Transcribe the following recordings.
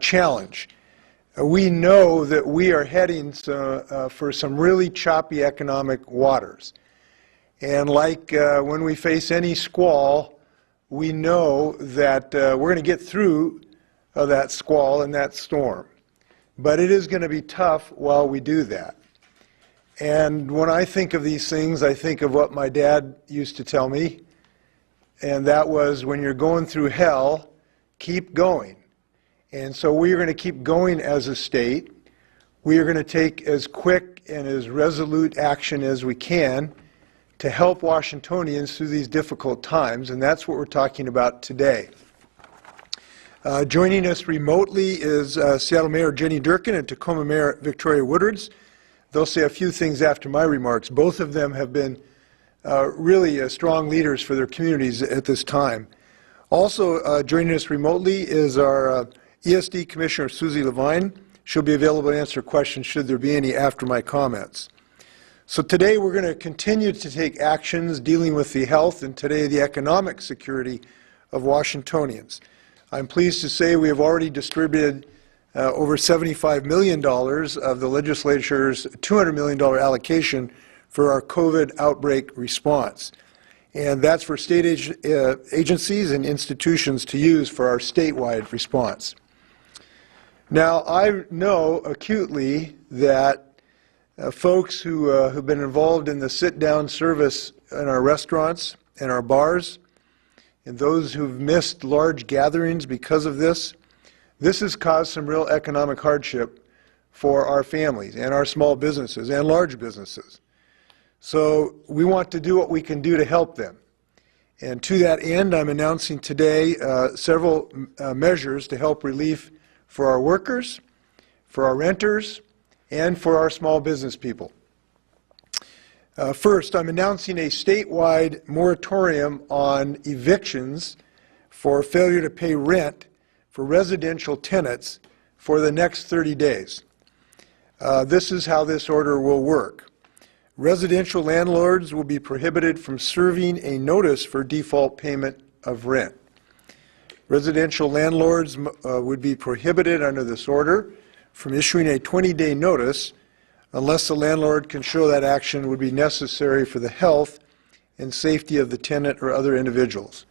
challenge. We know that we are heading for some really choppy economic waters. And like when we face any squall, we know that we're going to get through that squall and that storm. But it is going to be tough while we do that. And when I think of these things, I think of what my dad used to tell me, and that was, when you're going through hell, keep going. And so we are going to keep going as a state. We are going to take as quick and as resolute action as we can to help Washingtonians through these difficult times, and that's what we're talking about today. Joining us remotely is Seattle Mayor Jenny Durkin and Tacoma Mayor Victoria Woodwards. They'll say a few things after my remarks. Both of them have been really strong leaders for their communities at this time. Also joining us remotely is our ESD Commissioner Susie Levine. She'll be available to answer questions should there be any after my comments. So today we're going to continue to take actions dealing with the health and today the economic security of Washingtonians. I'm pleased to say we have already distributed over $75 million of the legislature's $200 million allocation for our COVID outbreak response. And that's for state agencies and institutions to use for our statewide response. Now, I know acutely that folks who've been involved in the sit-down service in our restaurants and our bars, and those who've missed large gatherings because of this, this has caused some real economic hardship for our families and our small businesses and large businesses. So we want to do what we can do to help them. And to that end, I'm announcing today several measures to help relief for our workers, for our renters, and for our small business people. First, I'm announcing a statewide moratorium on evictions for failure to pay rent for residential tenants for the next 30 days. This is how this order will work. Residential landlords will be prohibited from serving a notice for default payment of rent. Residential landlords would be prohibited under this order from issuing a 20-day notice unless the landlord can show that action would be necessary for the health and safety of the tenant or other individuals.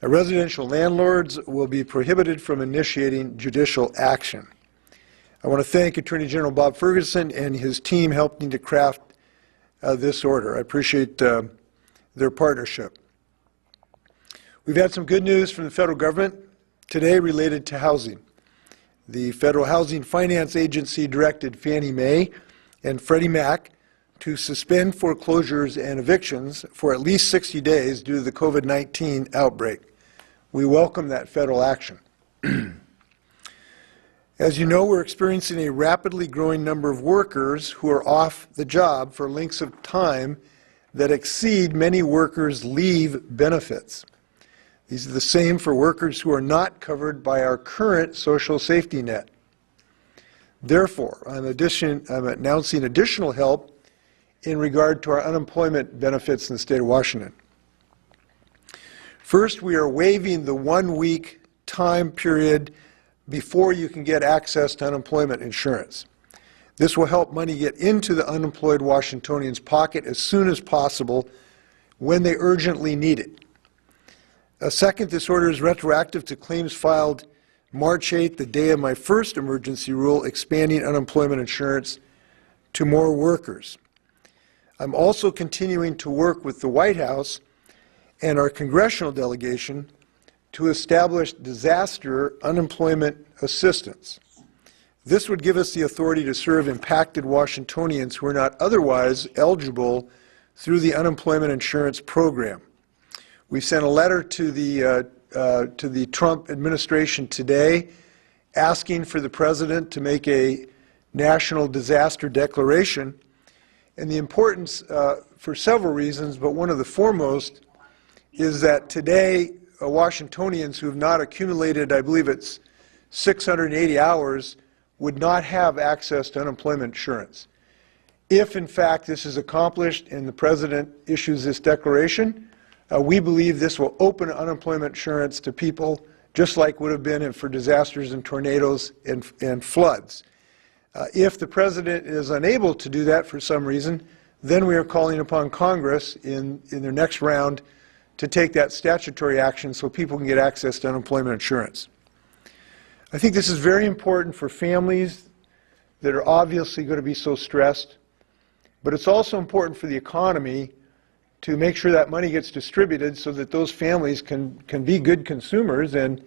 Residential landlords will be prohibited from initiating judicial action. I want to thank Attorney General Bob Ferguson and his team helping to craft this order. I appreciate their partnership. We've had some good news from the federal government today related to housing. The Federal Housing Finance Agency directed Fannie Mae and Freddie Mac to suspend foreclosures and evictions for at least 60 days due to the COVID-19 outbreak. We welcome that federal action. As you know, we're experiencing a rapidly growing number of workers who are off the job for lengths of time that exceed many workers' leave benefits. These are the same for workers who are not covered by our current social safety net. Therefore, I'm announcing additional help in regard to our unemployment benefits in the state of Washington. First, we are waiving the 1-week time period before you can get access to unemployment insurance. This will help money get into the unemployed Washingtonians' pocket as soon as possible when they urgently need it. Second, this order is retroactive to claims filed March 8th, the day of my first emergency rule, expanding unemployment insurance to more workers. I'm also continuing to work with the White House and our congressional delegation to establish disaster unemployment assistance. This would give us the authority to serve impacted Washingtonians who are not otherwise eligible through the unemployment insurance program. We sent a letter to the Trump administration today asking for the President to make a national disaster declaration. And the importance, for several reasons, but one of the foremost is that today Washingtonians who have not accumulated, I believe it's 680 hours, would not have access to unemployment insurance. If, in fact, this is accomplished and the President issues this declaration, we believe this will open unemployment insurance to people just like would have been for disasters and tornadoes and floods. If the President is unable to do that for some reason, then we are calling upon Congress in their next round to take that statutory action so people can get access to unemployment insurance. I think this is very important for families that are obviously going to be so stressed, but it's also important for the economy to make sure that money gets distributed so that those families can be good consumers and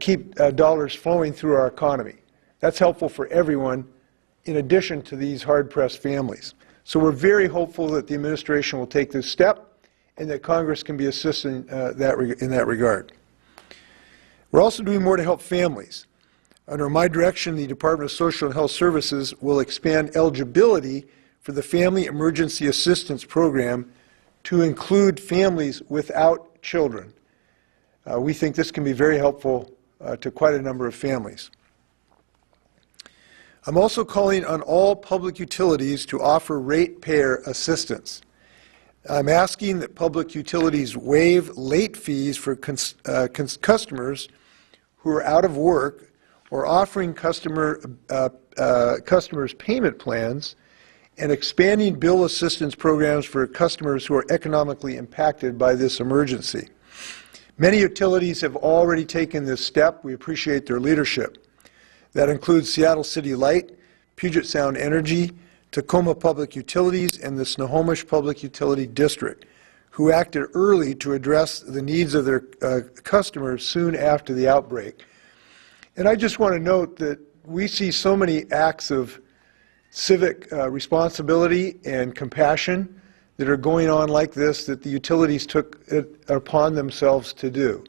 keep dollars flowing through our economy. That's helpful for everyone in addition to these hard-pressed families. So we're very hopeful that the administration will take this step and that Congress can be assisting in that regard. We're also doing more to help families. Under my direction, the Department of Social and Health Services will expand eligibility for the Family Emergency Assistance Program to include families without children. We think this can be very helpful to quite a number of families. I'm also calling on all public utilities to offer ratepayer assistance. I'm asking that public utilities waive late fees for customers who are out of work or offering customers payment plans and expanding bill assistance programs for customers who are economically impacted by this emergency. Many utilities have already taken this step. We appreciate their leadership. That includes Seattle City Light, Puget Sound Energy, Tacoma Public Utilities, and the Snohomish Public Utility District, who acted early to address the needs of their customers soon after the outbreak. And I just want to note that we see so many acts of civic responsibility and compassion that are going on like this that the utilities took it upon themselves to do.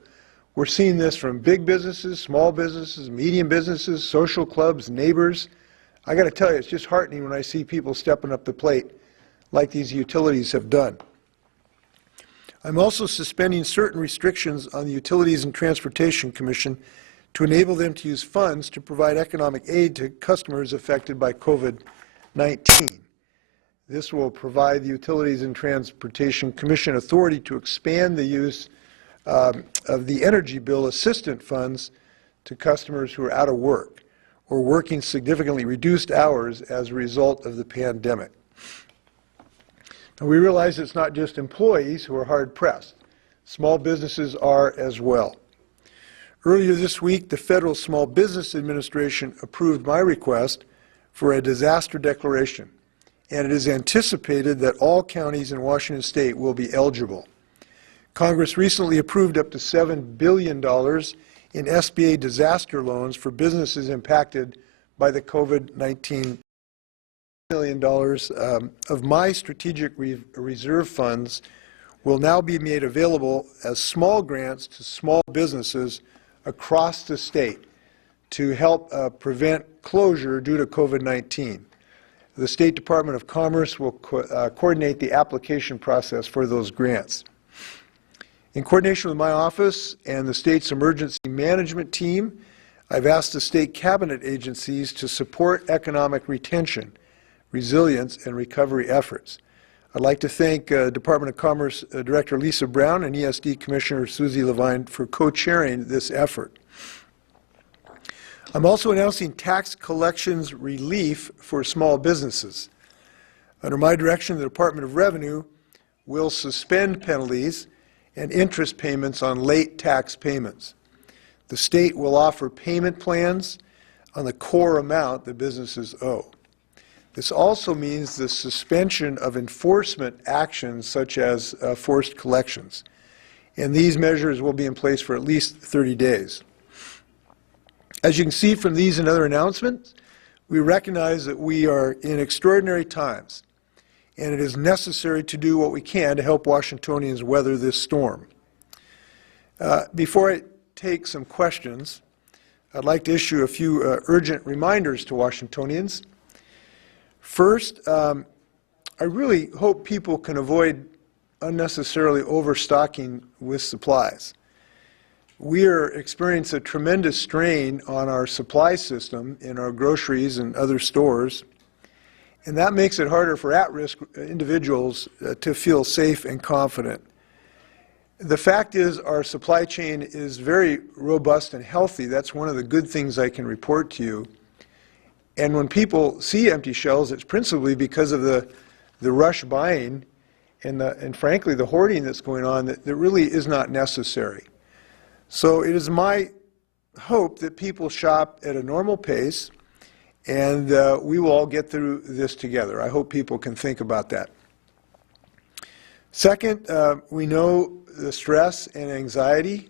We're seeing this from big businesses, small businesses, medium businesses, social clubs, neighbors. I got to tell you, it's just heartening when I see people stepping up the plate like these utilities have done. I'm also suspending certain restrictions on the Utilities and Transportation Commission to enable them to use funds to provide economic aid to customers affected by COVID-19. This will provide the Utilities and Transportation Commission authority to expand the use of the energy bill assistance funds to customers who are out of work or working significantly reduced hours as a result of the pandemic. Now, we realize it's not just employees who are hard-pressed. Small businesses are as well. Earlier this week, the Federal Small Business Administration approved my request for a disaster declaration, and it is anticipated that all counties in Washington State will be eligible. Congress recently approved up to $7 billion in SBA disaster loans for businesses impacted by the COVID-19. $1 million of my strategic reserve funds will now be made available as small grants to small businesses across the state to help prevent closure due to COVID-19. The State Department of Commerce will coordinate the application process for those grants. In coordination with my office and the state's emergency management team, I've asked the state cabinet agencies to support economic retention, resilience, and recovery efforts. I'd like to thank Department of Commerce Director Lisa Brown and ESD Commissioner Susie Levine for co-chairing this effort. I'm also announcing tax collections relief for small businesses. Under my direction, the Department of Revenue will suspend penalties and interest payments on late tax payments. The state will offer payment plans on the core amount the businesses owe. This also means the suspension of enforcement actions such as forced collections. And these measures will be in place for at least 30 days. As you can see from these and other announcements, we recognize that we are in extraordinary times, and it is necessary to do what we can to help Washingtonians weather this storm. Before I take some questions, I'd like to issue a few urgent reminders to Washingtonians. First, I really hope people can avoid unnecessarily overstocking with supplies. We are experiencing a tremendous strain on our supply system in our groceries and other stores, and that makes it harder for at-risk individuals to feel safe and confident. The fact is our supply chain is very robust and healthy. That's one of the good things I can report to you. And when people see empty shelves, it's principally because of the rush buying and frankly the hoarding that's going on that really is not necessary. So it is my hope that people shop at a normal pace, and we will all get through this together. I hope people can think about that. Second, we know the stress and anxiety,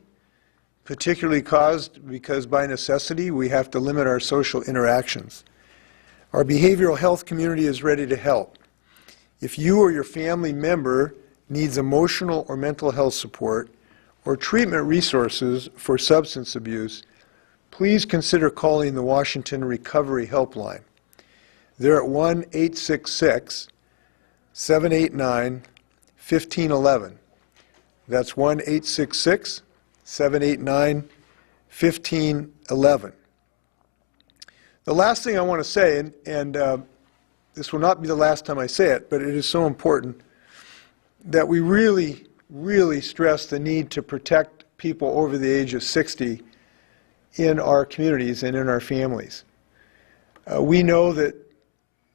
particularly caused because by necessity we have to limit our social interactions. Our behavioral health community is ready to help. If you or your family member needs emotional or mental health support or treatment resources for substance abuse, please consider calling the Washington Recovery Helpline. They're at 1-866-789-1511. That's 1-866-789-1511. The last thing I want to say, and this will not be the last time I say it, but it is so important that we really, really stress the need to protect people over the age of 60 in our communities and in our families. We know that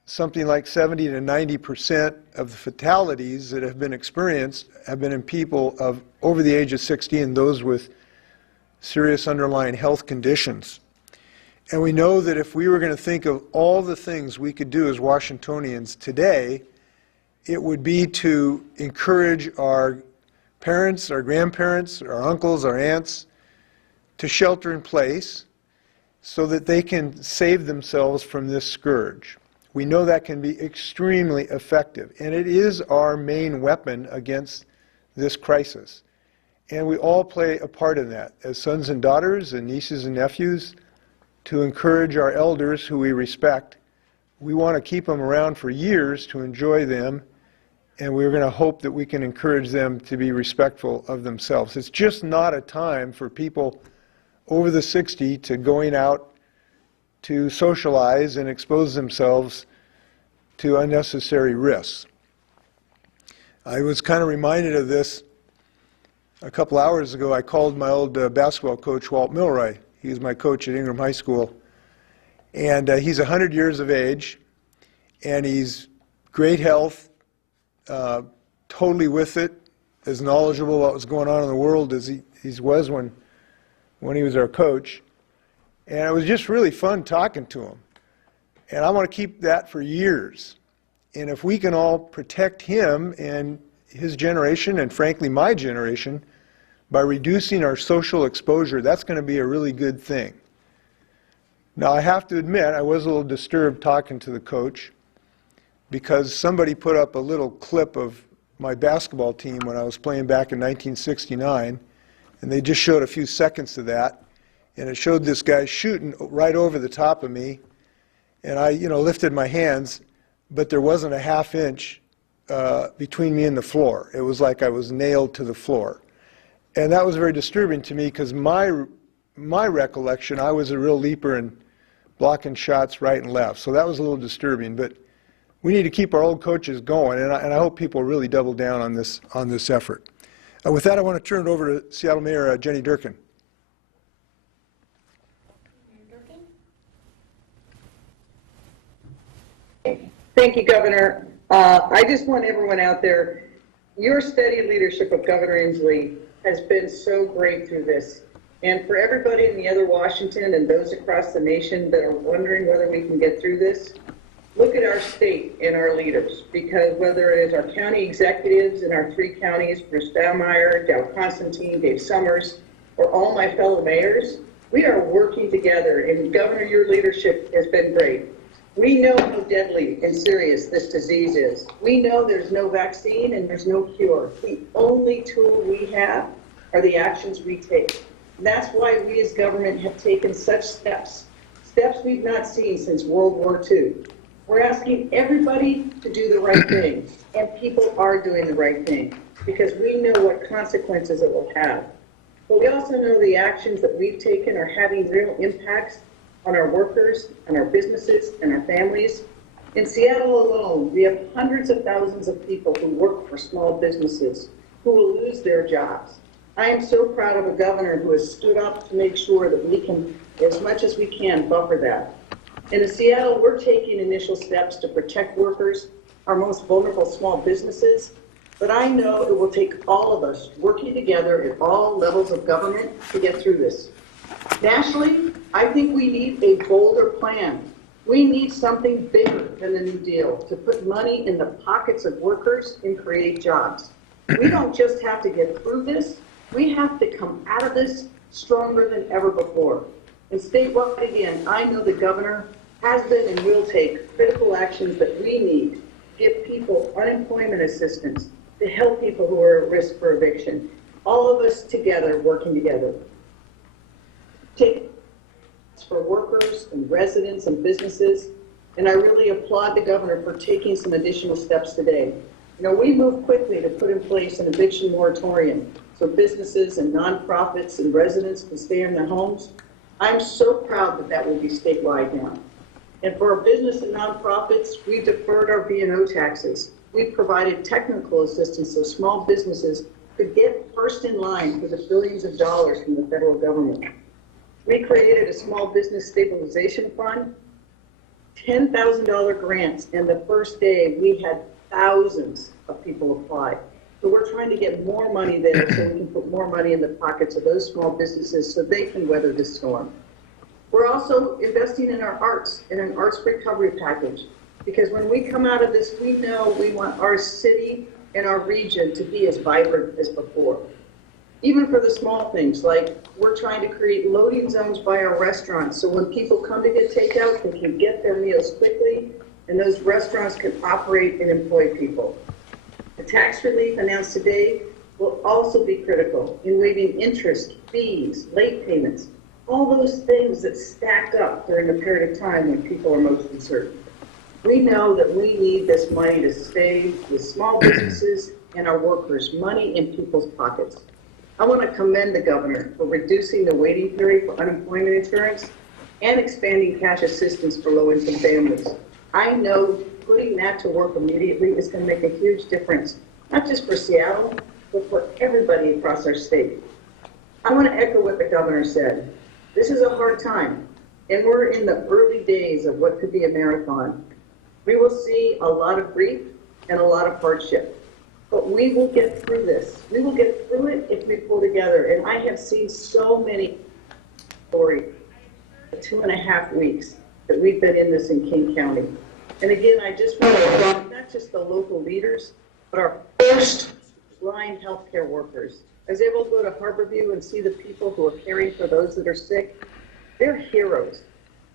something like 70 to 90% of the fatalities that have been experienced have been in people of over the age of 60 and those with serious underlying health conditions. And we know that if we were going to think of all the things we could do as Washingtonians today, it would be to encourage our parents, our grandparents, our uncles, our aunts to shelter in place so that they can save themselves from this scourge. We know that can be extremely effective, and it is our main weapon against this crisis. And we all play a part in that as sons and daughters and nieces and nephews to encourage our elders who we respect. We want to keep them around for years to enjoy them, and we're going to hope that we can encourage them to be respectful of themselves. It's just not a time for people over the 60 to going out to socialize and expose themselves to unnecessary risks. I was kind of reminded of this a couple hours ago. I called my old basketball coach, Walt Milroy. He was my coach at Ingram High School. And he's 100 years of age, and he's great health, totally with it, as knowledgeable about what's going on in the world as he was when he was our coach. And it was just really fun talking to him. And I want to keep that for years. And if we can all protect him and his generation, and frankly my generation, by reducing our social exposure, that's going to be a really good thing. Now, I have to admit, I was a little disturbed talking to the coach because somebody put up a little clip of my basketball team when I was playing back in 1969, and they just showed a few seconds of that, and it showed this guy shooting right over the top of me, and I, lifted my hands, but there wasn't a half inch between me and the floor. It was like I was nailed to the floor. And that was very disturbing to me because my recollection, I was a real leaper and blocking shots right and left. So that was a little disturbing. But we need to keep our old coaches going, and I hope people really double down on this effort. With that, I want to turn it over to Seattle Mayor Jenny Durkin. Thank you, Governor. I just want everyone out there, your steady leadership of Governor Inslee has been so great through this. And for everybody in the other Washington and those across the nation that are wondering whether we can get through this, look at our state and our leaders, because whether it is our county executives in our 3 counties, Bruce Baumeier, Dow Constantine, Dave Summers, or all my fellow mayors, we are working together. And Governor, your leadership has been great. We know how deadly and serious this disease is. We know there's no vaccine and there's no cure. The only tool we have are the actions we take. And that's why we as government have taken such steps we've not seen since World War II. We're asking everybody to do the right thing, and people are doing the right thing because we know what consequences it will have. But we also know the actions that we've taken are having real impacts on our workers, on our businesses, and our families. In Seattle alone, we have hundreds of thousands of people who work for small businesses, who will lose their jobs. I am so proud of a governor who has stood up to make sure that we can, as much as we can, buffer that. In Seattle, we're taking initial steps to protect workers, our most vulnerable small businesses, but I know it will take all of us working together at all levels of government to get through this. Nationally, I think we need a bolder plan. We need something bigger than the New Deal to put money in the pockets of workers and create jobs. We don't just have to get through this, we have to come out of this stronger than ever before. And statewide, again, I know the governor has been and will take critical actions that we need to give people unemployment assistance, to help people who are at risk for eviction. All of us together, working together. Take for workers and residents and businesses, and I really applaud the governor for taking some additional steps today. You know, we moved quickly to put in place an eviction moratorium so businesses and nonprofits and residents can stay in their homes. I'm so proud that that will be statewide now. And for our business and nonprofits, we deferred our B&O taxes. We provided technical assistance so small businesses could get first in line for the billions of dollars from the federal government. We created a small business stabilization fund, $10,000 grants, and the first day we had thousands of people apply. So we're trying to get more money there so we can put more money in the pockets of those small businesses so they can weather this storm. We're also investing in our arts, in an arts recovery package, because when we come out of this, we know we want our city and our region to be as vibrant as before. Even for the small things, like we're trying to create loading zones by our restaurants, so when people come to get takeout, they can get their meals quickly, and those restaurants can operate and employ people. The tax relief announced today will also be critical in waiving interest, fees, late payments, all those things that stacked up during the period of time when people are most uncertain. We know that we need this money to stay with small businesses and our workers, money in people's pockets. I want to commend the governor for reducing the waiting period for unemployment insurance and expanding cash assistance for low-income families. I know putting that to work immediately is going to make a huge difference, not just for Seattle, but for everybody across our state. I want to echo what the governor said. This is a hard time, and we're in the early days of what could be a marathon. We will see a lot of grief and a lot of hardship. But we will get through this. We will get through it if we pull together. And I have seen so many stories, 2.5 weeks that we've been in this in King County. And again, I just want to thank not just the local leaders, but our first line healthcare workers. I was able to go to Harborview and see the people who are caring for those that are sick. They're heroes.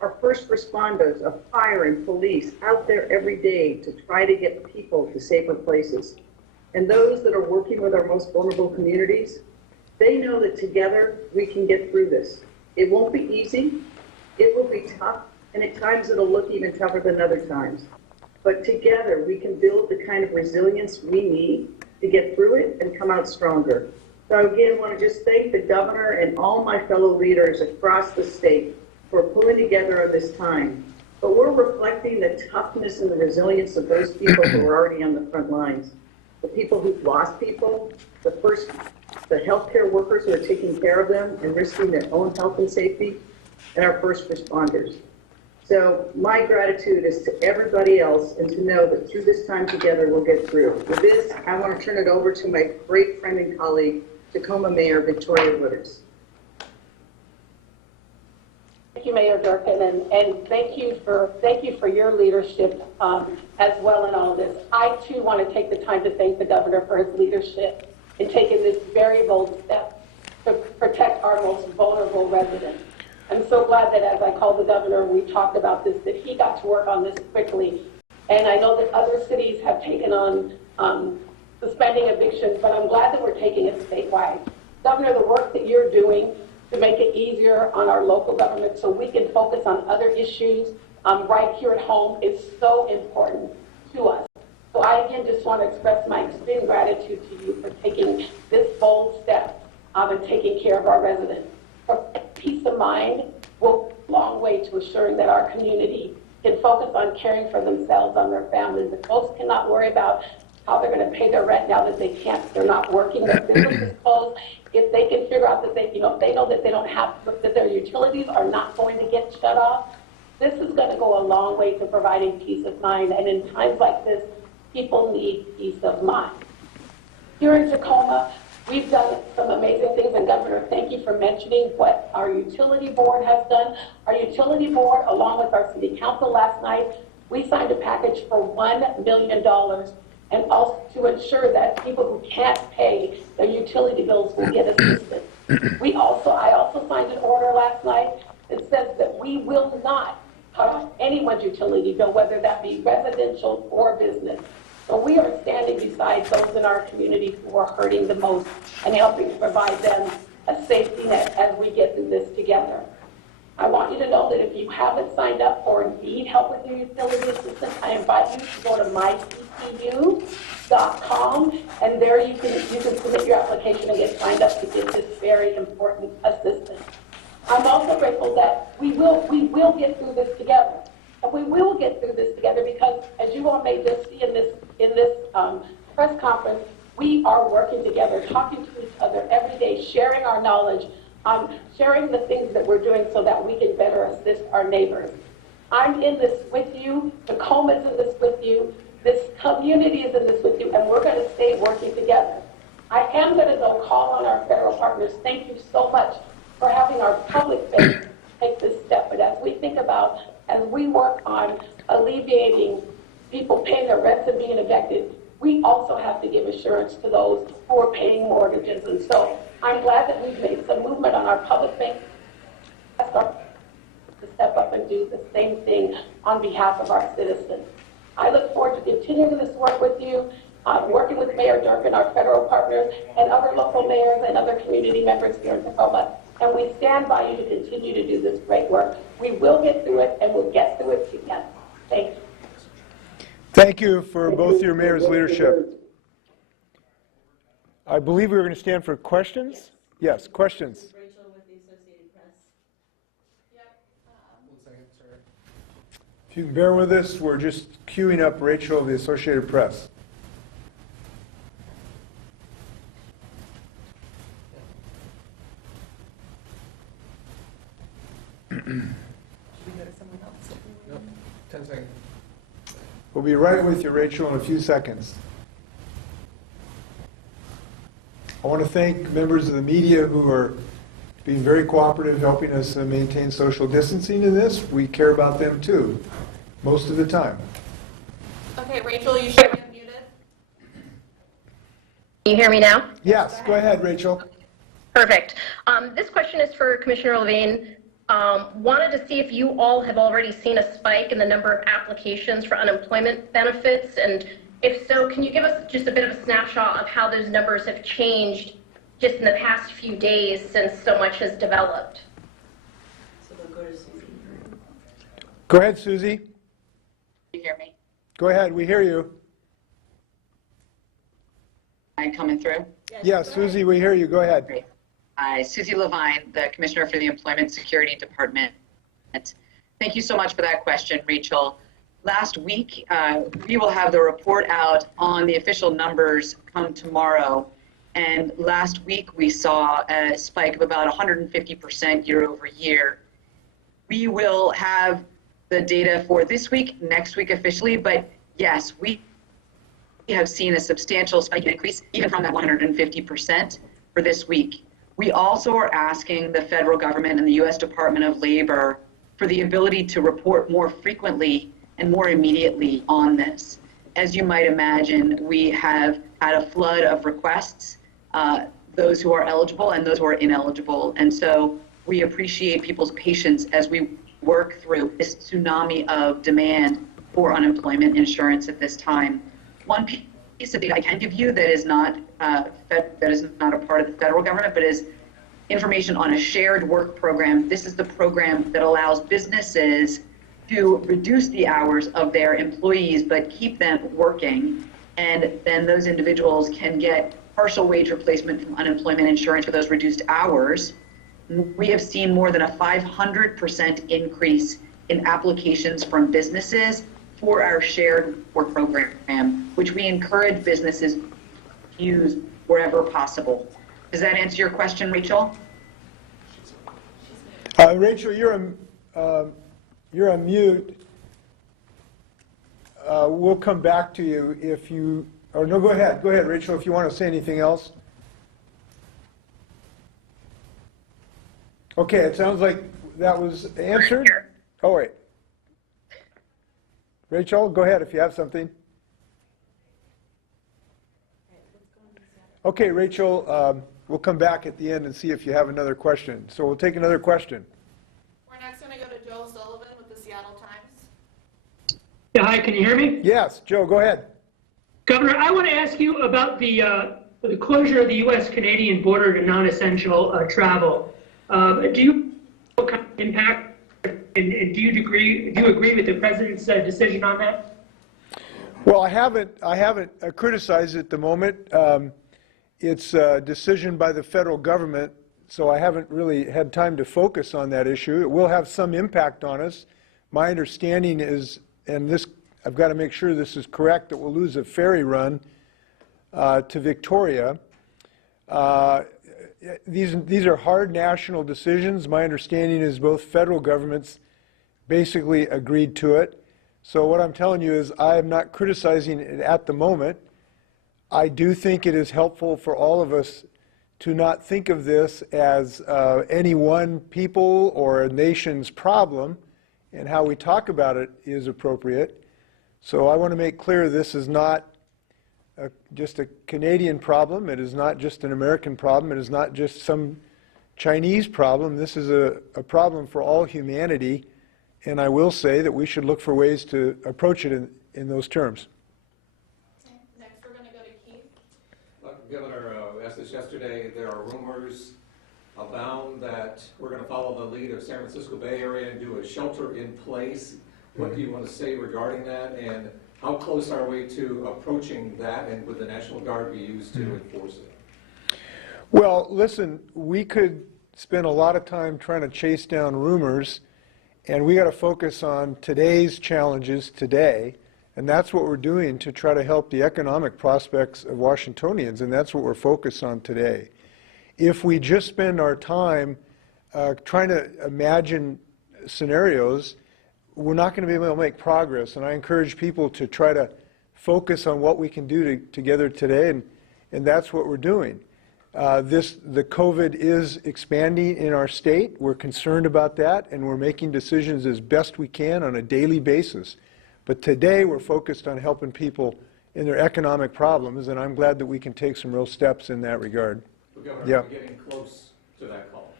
Our first responders of fire and police out there every day to try to get people to safer places. And those that are working with our most vulnerable communities, they know that together we can get through this. It won't be easy, it will be tough, and at times it'll look even tougher than other times. But together we can build the kind of resilience we need to get through it and come out stronger. So again, I want to just thank the governor and all my fellow leaders across the state for pulling together at this time. But we're reflecting the toughness and the resilience of those people who are already on the front lines. The people who've lost people, the healthcare workers who are taking care of them and risking their own health and safety, and our first responders. So my gratitude is to everybody else, and to know that through this time together we'll get through. With this, I want to turn it over to my great friend and colleague, Tacoma Mayor Victoria Wooders. Thank you, Mayor Durkin, and thank you for your leadership as well in all of this. I too want to take the time to thank the governor for his leadership in taking this very bold step to protect our most vulnerable residents. I'm so glad that as I called the governor, we talked about this, that he got to work on this quickly. And I know that other cities have taken on suspending evictions, but I'm glad that we're taking it statewide. Governor, the work that you're doing to make it easier on our local government so we can focus on other issues right here at home is so important to us. So I again just want to express my extreme gratitude to you for taking this bold step and taking care of our residents. For peace of mind will go a long way to assuring that our community can focus on caring for themselves and their families. The folks cannot worry about how they're going to pay their rent now that they're not working, their business is closed. If they can figure out that they know that they don't have, that their utilities are not going to get shut off, this is going to go a long way to providing peace of mind. And in times like this, people need peace of mind. Here in Tacoma, we've done some amazing things, and Governor, thank you for mentioning what our utility board has done. Our utility board, along with our city council last night, we signed a package for $1 million, and also to ensure that people who can't pay their utility bills will get assistance. I also signed an order last night that says that we will not cut off anyone's utility bill, whether that be residential or business. So we are standing beside those in our community who are hurting the most and helping to provide them a safety net as we get through this together. I want you to know that if you haven't signed up or need help with your utility assistance, I invite you to go to mycpu.com, and there you can submit your application and get signed up to get this very important assistance. I'm also grateful that we will get through this together. And we will get through this together because, as you all may just see in this press conference, we are working together, talking to each other every day, sharing our knowledge, sharing the things that we're doing so that we can better assist our neighbors. I'm in this with you, Tacoma's in this with you, this community is in this with you, and we're going to stay working together. I am going to though call on our federal partners. Thank you so much for having our public face take this step. But as we think about, as we work on alleviating people paying their rents and being evicted, we also have to give assurance to those who are paying mortgages. And so I'm glad that we've made some movement on our public bank to step up and do the same thing on behalf of our citizens. I look forward to continuing this work with you, working with Mayor Durkin, our federal partners, and other local mayors and other community members here in Tacoma. And we stand by you to continue to do this great work. We will get through it, and we'll get through it together. Thank you. Thank you for both your mayor's leadership. I believe we were going to stand for questions. Yes, questions. Rachel with the Associated Press. Yep. 1 second, sir. If you can bear with us, we're just queuing up Rachel of the Associated Press. Should we go to someone else? Nope. 10 seconds. We'll be right with you, Rachel, in a few seconds. I want to thank members of the media who are being very cooperative, helping us maintain social distancing in this. We care about them too, most of the time. Okay, Rachel, you should be unmuted. Can you hear me now? Yes, go ahead, Rachel. Perfect. This question is for Commissioner Levine. Wanted to see if you all have already seen a spike in the number of applications for unemployment benefits, and if so, can you give us just a bit of a snapshot of how those numbers have changed just in the past few days since so much has developed? So they'll go to Susie. Go ahead, Susie. You hear me? Go ahead, we hear you. Am I coming through? Yes, Susie, we hear you. Go ahead. Great. Susie Levine, the Commissioner for the Employment Security Department. Thank you so much for that question, Rachel. Last week, we will have the report out on the official numbers come tomorrow. And last week, we saw a spike of about 150% year over year. We will have the data for this week, next week officially, but yes, we have seen a substantial spike increase, even from that 150% for this week. We also are asking the federal government and the U.S. Department of Labor for the ability to report more frequently and more immediately on this. As you might imagine, we have had a flood of requests, those who are eligible and those who are ineligible. And so we appreciate people's patience as we work through this tsunami of demand for unemployment insurance at this time. One piece of data I can give you that is not a part of the federal government, but is information on a shared work program. This is the program that allows businesses to reduce the hours of their employees, but keep them working. And then those individuals can get partial wage replacement from unemployment insurance for those reduced hours. We have seen more than a 500% increase in applications from businesses for our shared work program, which we encourage businesses to use wherever possible. Does that answer your question, Rachel? Rachel, you're on mute. We'll come back to you if you, or no, go ahead, Rachel, if you want to say anything else. Okay, it sounds like that was answered. Oh, wait. Rachel, go ahead if you have something. Okay, Rachel, we'll come back at the end and see if you have another question. So we'll take another question. We're next going to go to Joe Sullivan with the Seattle Times. Yeah, hi, can you hear me? Yes, Joe, go ahead. Governor, I want to ask you about the closure of the U.S.-Canadian border to non-essential travel. Do you what kind of impact, and do you agree with the president's decision on that? Well, I haven't criticized it at the moment. It's a decision by the federal government, so I haven't really had time to focus on that issue. It will have some impact on us. My understanding is, and this, I've got to make sure this is correct, that we'll lose a ferry run to Victoria. These are hard national decisions. My understanding is both federal governments basically agreed to it. So what I'm telling you is I am not criticizing it at the moment. I do think it is helpful for all of us to not think of this as any one people or a nation's problem, and how we talk about it is appropriate. So I want to make clear this is not just a Canadian problem. It is not just an American problem. It is not just some Chinese problem. This is a problem for all humanity, and I will say that we should look for ways to approach it in those terms. Next, we're going to go to Keith. Governor, asked this yesterday. There are rumors abound that we're going to follow the lead of San Francisco Bay Area and do a shelter in place. What do you want to say regarding that, and how close are we to approaching that, and would the National Guard be used to enforce it? Well, listen, we could spend a lot of time trying to chase down rumors, and we got to focus on today's challenges today, and that's what we're doing to try to help the economic prospects of Washingtonians, and that's what we're focused on today. If we just spend our time trying to imagine scenarios, we're not going to be able to make progress, and I encourage people to try to focus on what we can do together today, and that's what we're doing. The COVID is expanding in our state. We're concerned about that, and we're making decisions as best we can on a daily basis. But today we're focused on helping people in their economic problems, and I'm glad that we can take some real steps in that regard. Well, Governor, Yeah. are we getting close to that call?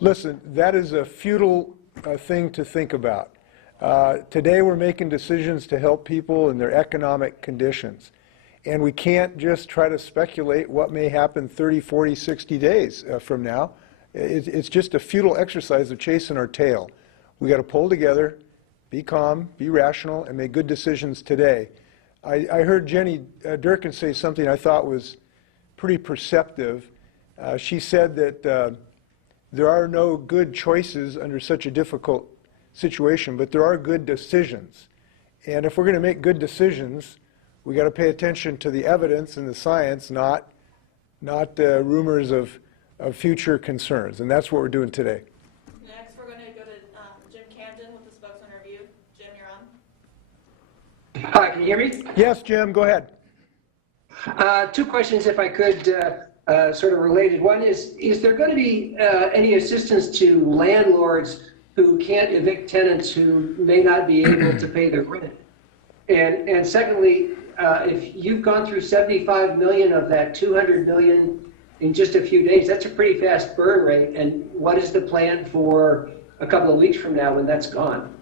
Listen, that is a futile thing to think about. Today we're making decisions to help people in their economic conditions. And we can't just try to speculate what may happen 30, 40, 60 days from now. It's just a futile exercise of chasing our tail. We got to pull together, be calm, be rational, and make good decisions today. I heard Jenny Durkin say something I thought was pretty perceptive. She said that there are no good choices under such a difficult situation, but there are good decisions. And if we're going to make good decisions, we got to pay attention to the evidence and the science, not rumors of future concerns. And that's what we're doing today. Next, we're going to go to Jim Camden with the Spokesman Review. Jim, you're on. Hi, can you hear me? Yes, Jim, go ahead. Two questions, if I could, sort of related. One is there going to be any assistance to landlords who can't evict tenants who may not be able to pay their rent? And secondly, if you've gone through 75 million of that 200 million in just a few days, that's a pretty fast burn rate. And what is the plan for a couple of weeks from now when that's gone?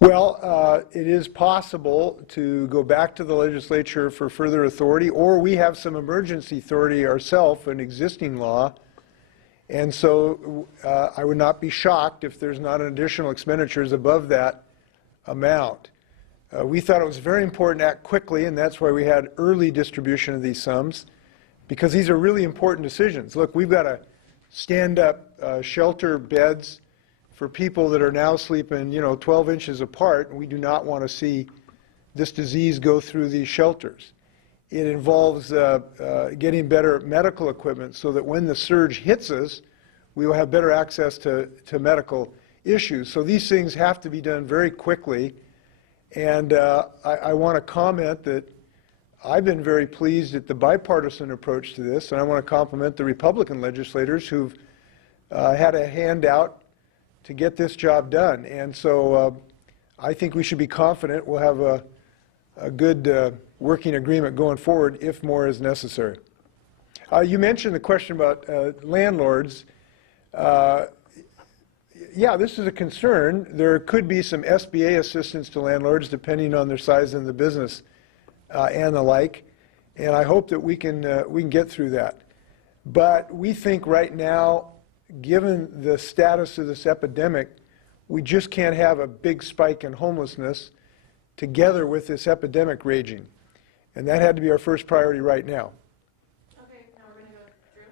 Well, it is possible to go back to the legislature for further authority, or we have some emergency authority ourselves, an existing law. And so I would not be shocked if there's not an additional expenditures above that amount. We thought it was very important to act quickly, and that's why we had early distribution of these sums, because these are really important decisions. Look, we've got to stand up shelter beds for people that are now sleeping, 12 inches apart, and we do not want to see this disease go through these shelters. It involves getting better medical equipment so that when the surge hits us, we will have better access to medical issues. So these things have to be done very quickly. And I want to comment that I've been very pleased at the bipartisan approach to this, and I want to compliment the Republican legislators who've had a handout to get this job done. And so I think we should be confident we'll have a good working agreement going forward if more is necessary. You mentioned the question about landlords. Yeah, this is a concern. There could be some SBA assistance to landlords depending on their size and the business and the like. And I hope that we can get through that. But we think right now, given the status of this epidemic, we just can't have a big spike in homelessness together with this epidemic raging. And that had to be our first priority right now. Okay, now we're going to go Drew.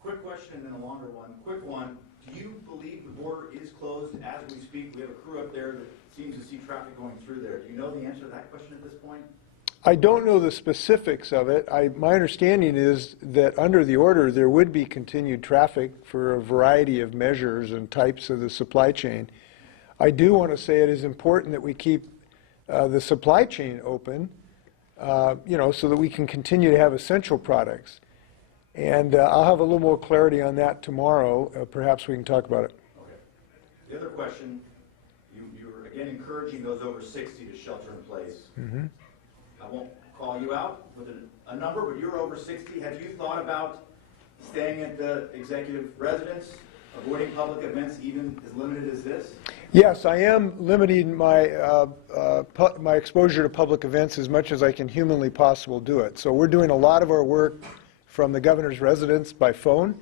Quick question and a longer one. Quick one, do you believe the border is closed as we speak? We have a crew up there that seems to see traffic going through there. Do you know the answer to that question at this point? I don't know the specifics of it. My understanding is that under the order there would be continued traffic for a variety of measures and types of the supply chain. I do want to say it is important that we keep the supply chain open, so that we can continue to have essential products. And I'll have a little more clarity on that tomorrow. Perhaps we can talk about it. Okay. The other question, you're again encouraging those over 60 to shelter in place. Mm-hmm. I won't call you out with a number, but you're over 60. Have you thought about staying at the executive residence, avoiding public events even as limited as this? Yes, I am limiting my my exposure to public events as much as I can humanly possible do it. So we're doing a lot of our work from the governor's residence by phone.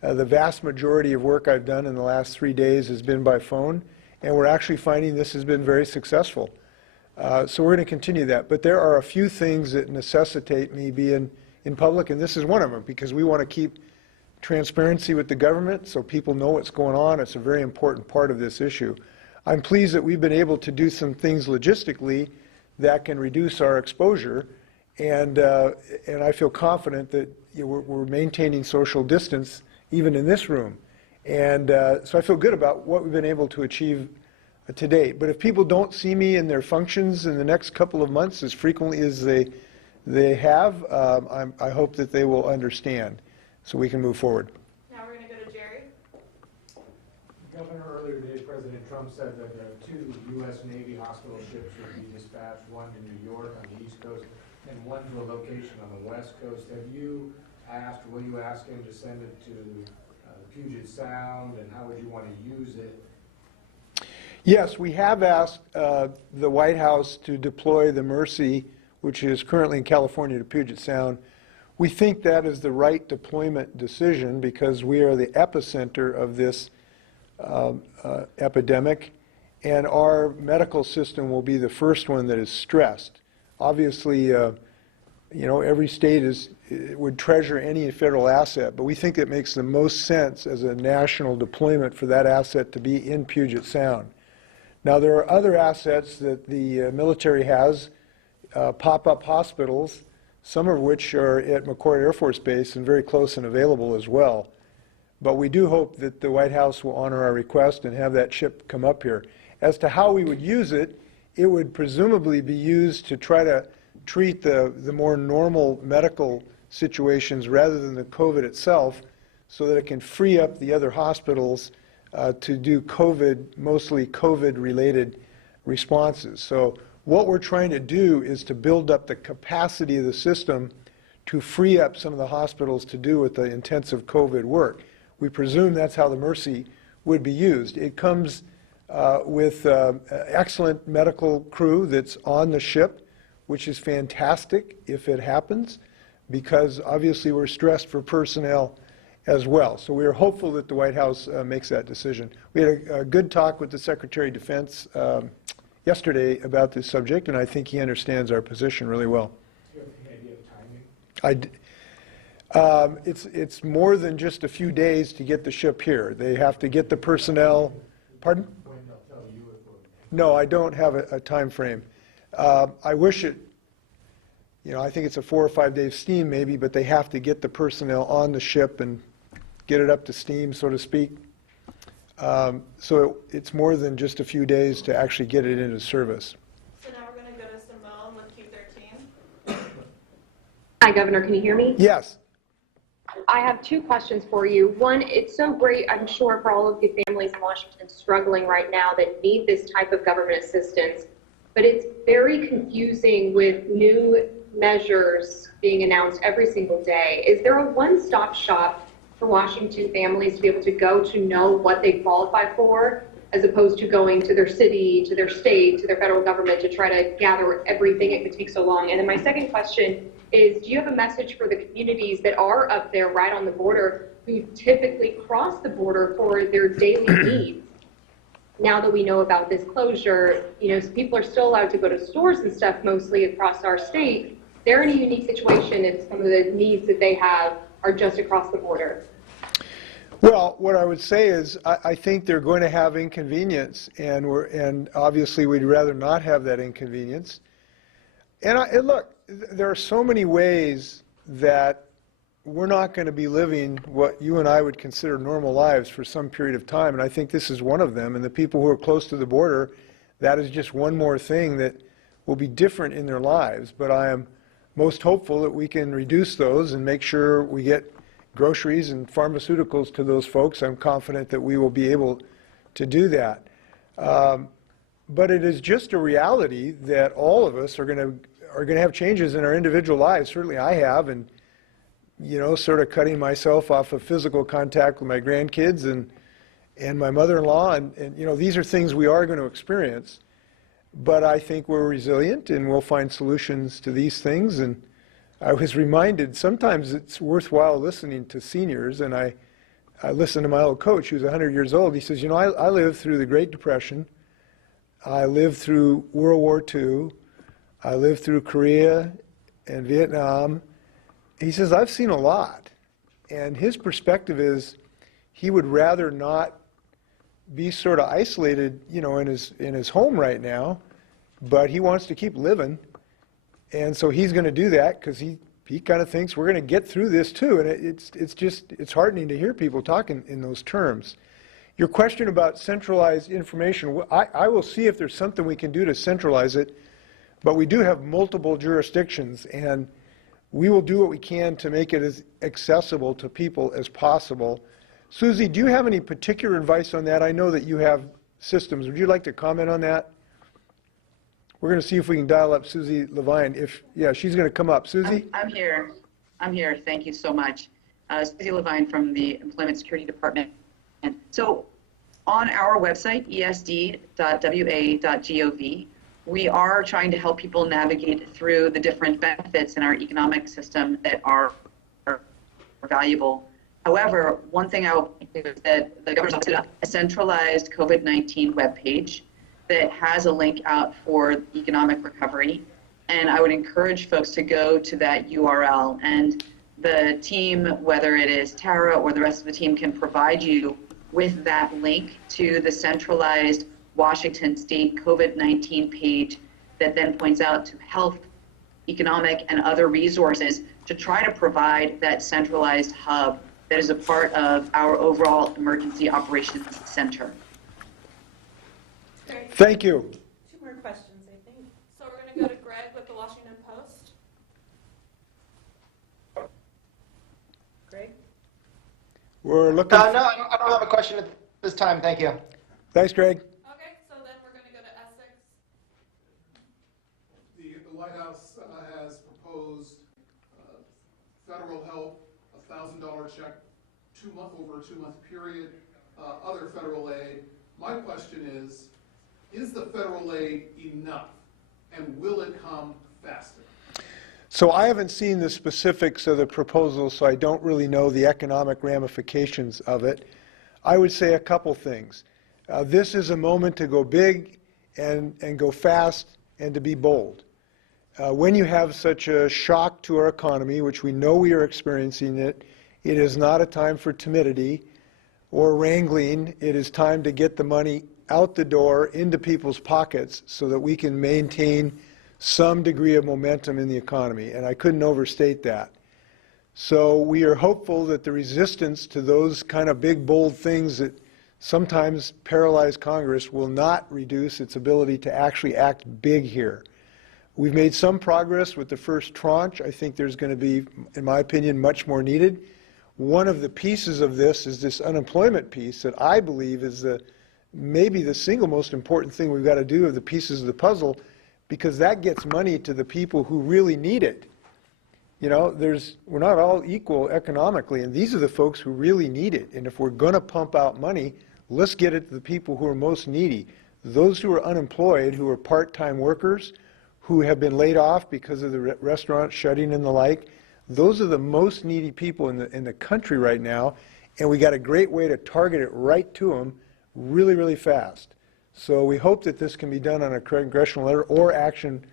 The vast majority of work I've done in the last 3 days has been by phone, and we're actually finding this has been very successful. So we're going to continue that. But there are a few things that necessitate me being in public, and this is one of them, because we want to keep transparency with the government so people know what's going on. It's a very important part of this issue. I'm pleased that we've been able to do some things logistically that can reduce our exposure, and I feel confident that we're maintaining social distance even in this room. And so I feel good about what we've been able to achieve to date. But if people don't see me in their functions in the next couple of months as frequently as they have, I hope that they will understand so we can move forward. Now we're going to go to Jerry. Governor, earlier today, President Trump said that there are 2 U.S. Navy hospital ships would be dispatched, one to New York on the East Coast and one to a location on the West Coast. Have you asked, will you ask him to send it to Puget Sound, and how would you want to use it? Yes, we have asked the White House to deploy the Mercy, which is currently in California, to Puget Sound. We think that is the right deployment decision because we are the epicenter of this epidemic, and our medical system will be the first one that is stressed. Obviously, every state would treasure any federal asset, but we think it makes the most sense as a national deployment for that asset to be in Puget Sound. Now, there are other assets that the military has, pop-up hospitals, some of which are at McChord Air Force Base and very close and available as well. But we do hope that the White House will honor our request and have that ship come up here. As to how we would use it, it would presumably be used to try to treat the more normal medical situations rather than the COVID itself, so that it can free up the other hospitals to do COVID, mostly COVID-related responses. So what we're trying to do is to build up the capacity of the system to free up some of the hospitals to do with the intensive COVID work. We presume that's how the Mercy would be used. It comes with excellent medical crew that's on the ship, which is fantastic if it happens, because obviously we're stressed for personnel as well. So we are hopeful that the White House makes that decision. We had a good talk with the Secretary of Defense yesterday about this subject, and I think he understands our position really well. Do you have an idea of timing? It's more than just a few days to get the ship here. They have to get the personnel. Pardon? No, I don't have a time frame. I wish it, I think it's a 4 or 5 day steam maybe, but they have to get the personnel on the ship and get it up to steam, so to speak. So it's more than just a few days to actually get it into service. So now we're going to go to Simone with Q13. Hi, Governor. Can you hear me? Yes. I have 2 questions for you. One, it's so great, I'm sure, for all of the families in Washington struggling right now that need this type of government assistance, but it's very confusing with new measures being announced every single day. Is there a one-stop shop for Washington families to be able to go to know what they qualify for, as opposed to going to their city, to their state, to their federal government to try to gather everything? It could take so long. And then my second question is, do you have a message for the communities that are up there right on the border who typically cross the border for their daily needs? Now that we know about this closure, so people are still allowed to go to stores and stuff mostly across our state. They're in a unique situation if some of the needs that they have are just across the border. Well, what I would say is I think they're going to have inconvenience, and obviously we'd rather not have that inconvenience. And look, there are so many ways that we're not going to be living what you and I would consider normal lives for some period of time, and I think this is one of them. And the people who are close to the border, that is just one more thing that will be different in their lives. But I am most hopeful that we can reduce those and make sure we get groceries and pharmaceuticals to those folks. I'm confident that we will be able to do that. But it is just a reality that all of us are going to have changes in our individual lives. Certainly I have, and sort of cutting myself off of physical contact with my grandkids and my mother-in-law, and these are things we are going to experience. But I think we're resilient, and we'll find solutions to these things. And I was reminded sometimes it's worthwhile listening to seniors, and I listened to my old coach who's 100 years old. He says, I lived through the Great Depression, I lived through World War II, I lived through Korea and Vietnam. He says, I've seen a lot. And his perspective is he would rather not be sort of isolated, in his home right now, but he wants to keep living. And so he's going to do that because he kind of thinks we're going to get through this too. And it's heartening to hear people talking in those terms. Your question about centralized information, I will see if there's something we can do to centralize it, but we do have multiple jurisdictions, and we will do what we can to make it as accessible to people as possible. Susie, do you have any particular advice on that? I know that you have systems. Would you like to comment on that? We're going to see if we can dial up Susie Levine. Yeah, she's going to come up. Susie? I'm here. Thank you so much. Susie Levine from the Employment Security Department. And so on our website, esd.wa.gov, we are trying to help people navigate through the different benefits in our economic system that are valuable. However, one thing I will point to is that the governor's set up a centralized COVID-19 webpage that has a link out for economic recovery. And I would encourage folks to go to that URL, and the team, whether it is Tara or the rest of the team, can provide you with that link to the centralized Washington State COVID-19 page that then points out to health, economic, and other resources to try to provide that centralized hub that is a part of our overall emergency operations center. Great. Thank you. 2 more questions, I think. So we're going to go to Greg with the Washington Post. Greg? We're looking. No, I don't have a question at this time. Thank you. Thanks, Greg. Okay, so then we're going to go to Essex. The White House has proposed federal help, $1,000 check, over a 2-month period, other federal aid. My question is the federal aid enough, and will it come faster? So I haven't seen the specifics of the proposal, so I don't really know the economic ramifications of it. I would say a couple things. This is a moment to go big and go fast and to be bold. When you have such a shock to our economy, which we know we are experiencing it, it is not a time for timidity or wrangling. It is time to get the money out the door into people's pockets so that we can maintain some degree of momentum in the economy, and I couldn't overstate that. So we are hopeful that the resistance to those kind of big, bold things that sometimes paralyze Congress will not reduce its ability to actually act big here. We've made some progress with the first tranche. I think there's going to be, in my opinion, much more needed. One of the pieces of this is this unemployment piece that I believe is maybe the single most important thing we've got to do of the pieces of the puzzle, because that gets money to the people who really need it. You know, we're not all equal economically, and these are the folks who really need it. And if we're going to pump out money, let's get it to the people who are most needy. Those who are unemployed, who are part-time workers, who have been laid off because of the restaurants shutting and the like, those are the most needy people in the country right now, and we got a great way to target it right to them really, really fast. So we hope that this can be done on a congressional letter or action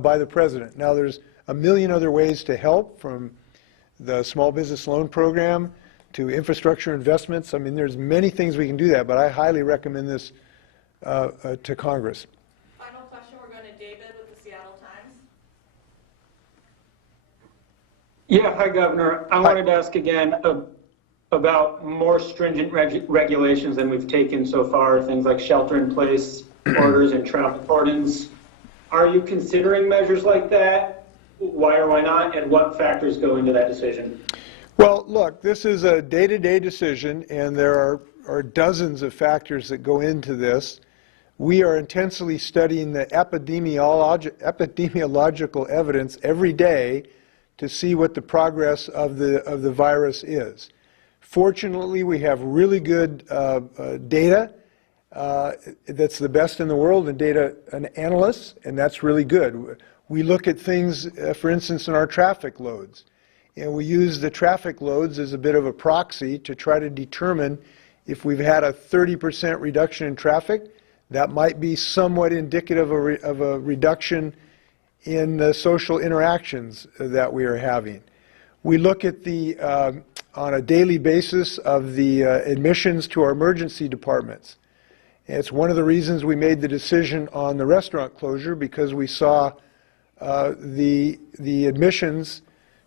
by the president. Now, there's a million other ways to help, from the small business loan program to infrastructure investments. I mean, there's many things we can do that, but I highly recommend this to Congress. Final question, we're going to David with the Seattle Times. Yeah, hi, Governor. I wanted to ask again about more stringent regulations than we've taken so far, things like shelter-in-place orders and travel pardons. Are you considering measures like that? Why or why not? And what factors go into that decision? Well, look, this is a day-to-day decision, and there are dozens of factors that go into this. We are intensely studying the epidemiological evidence every day to see what the progress of the virus is. Fortunately, we have really good data that's the best in the world, and data analysts, and that's really good. We look at things, for instance, in our traffic loads, and we use the traffic loads as a bit of a proxy to try to determine if we've had a 30% reduction in traffic. That might be somewhat indicative of a reduction in the social interactions that we are having. We look at on a daily basis of the admissions to our emergency departments. And it's one of the reasons we made the decision on the restaurant closure, because we saw the admissions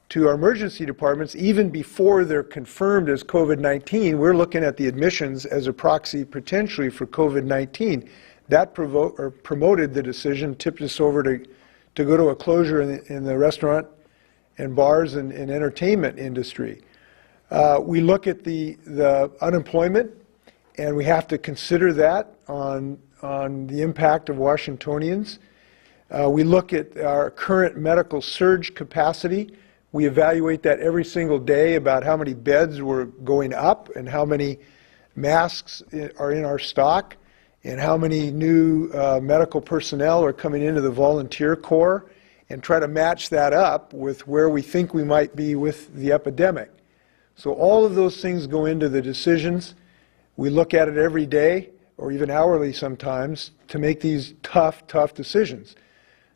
to our emergency departments, even before they're confirmed as COVID-19, we're looking at the admissions as a proxy potentially for COVID-19. That promoted the decision, tipped us over to go to a closure in the restaurant and bars and entertainment industry. We look at the unemployment, and we have to consider that on the impact of Washingtonians. We look at our current medical surge capacity. We evaluate that every single day about how many beds we're going up and how many masks are in our stock and how many new medical personnel are coming into the volunteer corps, and try to match that up with where we think we might be with the epidemic. So all of those things go into the decisions. We look at it every day, or even hourly sometimes, to make these tough decisions.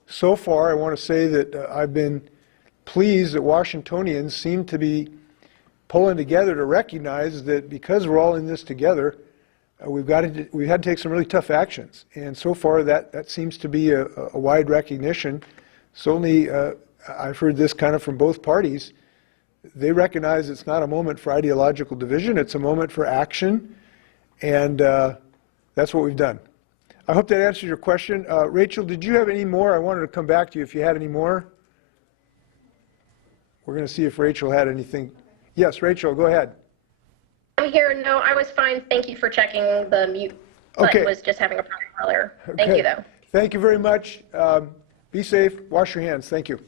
So far, I want to say that I've been pleased that Washingtonians seem to be pulling together to recognize that because we're all in this together, we've had to take some really tough actions. And so far, that seems to be a wide recognition. Certainly, I've heard this kind of from both parties. They recognize it's not a moment for ideological division, it's a moment for action, and that's what we've done. I hope that answers your question. Rachel, did you have any more? I wanted to come back to you if you had any more. We're going to see if Rachel had anything. Yes, Rachel, go ahead. I'm here. No, I was fine. Thank you for checking the mute button. Okay. Was just having a problem earlier. Okay. Thank you, though. Thank you very much. Be safe. Wash your hands. Thank you.